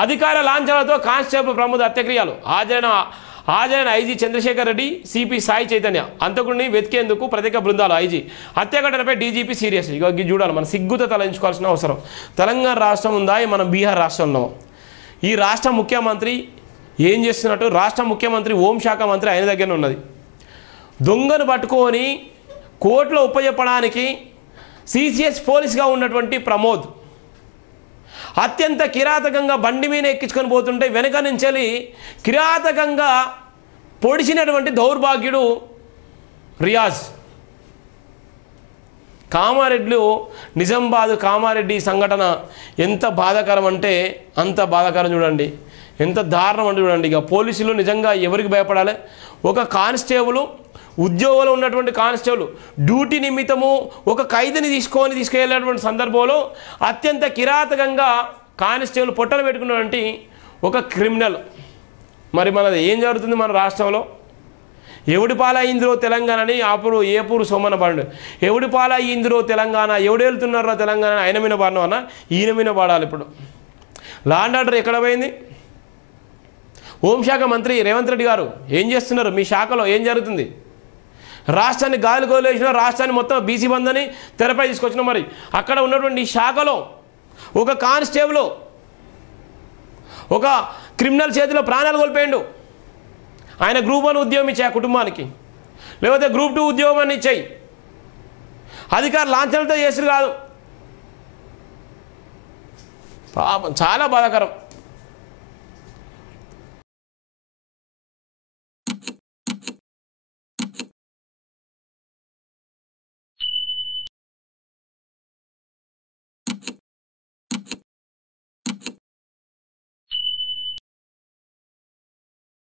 అధికార లాంఛనాలతో కానిస్టేబుల్ ప్రమోద్ హత్యక్రియలు హాజరైన IG Chandrasekhar Reddy, CP Sai Chaitanya. అంతకుడిని వెతికేందుకు ప్రత్యేక బృందాలు. ఐజీ హత్య ఘటనపై డీజీపీ సీరియస్. ఇక చూడాలి, మనం సిగ్గుతో తలంచుకోవాల్సిన అవసరం. తెలంగాణ రాష్ట్రం ఉందా, మనం బీహార్ రాష్ట్రంలో. ఈ రాష్ట్ర ముఖ్యమంత్రి ఏం చేస్తున్నట్టు, రాష్ట్ర ముఖ్యమంత్రి హోంశాఖ మంత్రి ఆయన దగ్గర ఉన్నది. దొంగను పట్టుకొని కోర్టులో ఉపజెప్పడానికి సిసిఎస్ పోలీస్గా ఉన్నటువంటి ప్రమోద్ అత్యంత కిరాతకంగా బండి మీద ఎక్కించుకొని పోతుంటే వెనక నుంచి కిరాతకంగా పొడిచినటువంటి దౌర్భాగ్యుడు రియాజ్. కామారెడ్డిలో నిజామాబాద్ కామారెడ్డి సంఘటన ఎంత బాధాకరం అంటే అంత బాధాకరం. చూడండి ఎంత దారుణం అంటే చూడండి. ఇక పోలీసులు నిజంగా ఎవరికి భయపడాలి? ఒక కానిస్టేబుల్, ఉద్యోగంలో ఉన్నటువంటి కానిస్టేబుల్ డ్యూటీ నిమిత్తము ఒక ఖైదీని తీసుకెళ్ళినటువంటి సందర్భంలో అత్యంత కిరాతకంగా కానిస్టేబుల్ పొట్టలు పెట్టుకున్నటువంటి ఒక క్రిమినల్. మరి మనది ఏం జరుగుతుంది మన రాష్ట్రంలో? ఎవడి పాలయ్యిందిరో తెలంగాణని ఏపూరు సోమన్న బాడు. ఎవడి పాలయ్యిందిరో తెలంగాణ, ఎవడు వెళ్తున్నారో తెలంగాణ ఆయన మీద పాడడం అన్న ఈయన మీద పాడాలి. ఇప్పుడు లా అండ్ ఆర్డర్ ఎక్కడ పోయింది? హోంశాఖ మంత్రి రేవంత్ రెడ్డి గారు ఏం చేస్తున్నారు? మీ శాఖలో ఏం జరుగుతుంది? రాష్ట్రాన్ని గాలి గోలేసిన, రాష్ట్రాన్ని మొత్తం బీసీ బందని తెరపై తీసుకొచ్చిన. మరి అక్కడ ఉన్నటువంటి శాఖలో ఒక కానిస్టేబుల్ ఒక క్రిమినల్ చేతిలో ప్రాణాలు కోల్పోయిండు. ఆయన గ్రూప్ 1 ఉద్యోగం ఇచ్చే ఆ కుటుంబానికి, లేకపోతే గ్రూప్ 2 ఉద్యోగాన్ని ఇచ్చాయి. అధికార లాంఛనాలతో చేసిరు కాదు. పాపం చాలా బాధాకరం.